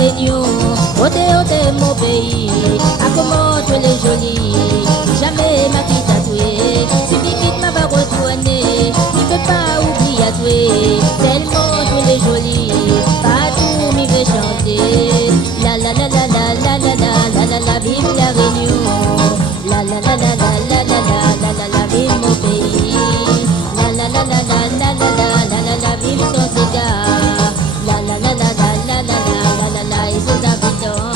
Réunion, ôtez, ôtez mon pays, à comment tu les jolis, jamais ma qui tatouée, si vite m'a va retourner, tu peux pas oublier à tuer, tellement tu les jolis, partout m'y fait chanter, la la la la la la la la la la vive la Réunion, la la la la la la la la la la vive mon pays, la la la la la la la la la vive son cigare, la la la la la la la et ses habitants.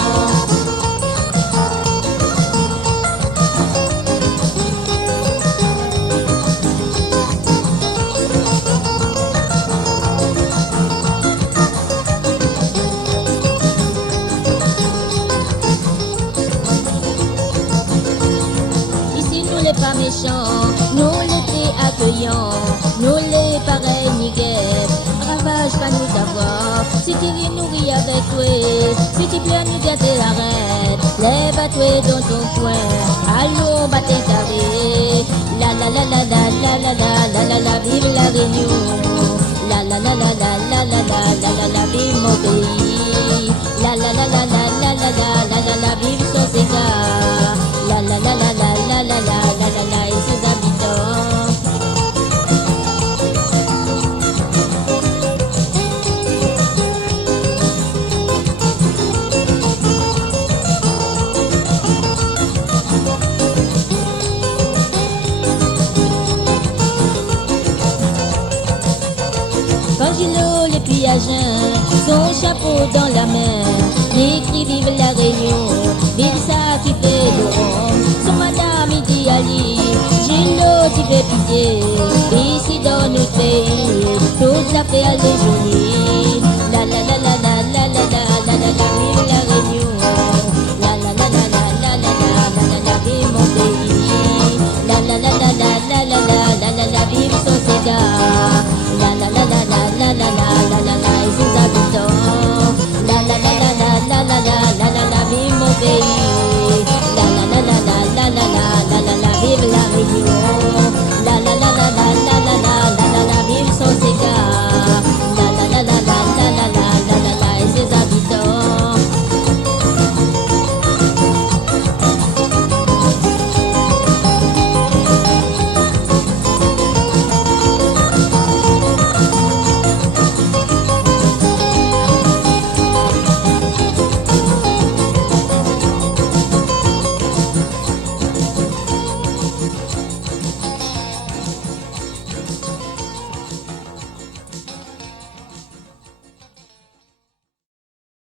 Ici nous les pas méchants, nous les accueillants, nous les pareils ni guère. Ravage pas nous d'avoir, si tu ris nourris avec toi, si tu pleures nous dire arrête, lève à toi dans ton coin, allons battez carré, la la la la la la la la la la vive la Réunion, la la la la la la la la la vive mon pays, la la la la la la la vive son cigare, la la la la la la et ses habitants. Quand Gilo les pillageins, son chapeau dans la main, l'écrit vive la Réunion, vive ça qui fait le rond, son madame il dit Ali, Gilo tu fais pitié, ici dans notre pays, toute affaire les jolies, la la la la la la la la vive la Réunion, la la la la la la vive mon pays, la la la la la la vive son cigare, la la la la la la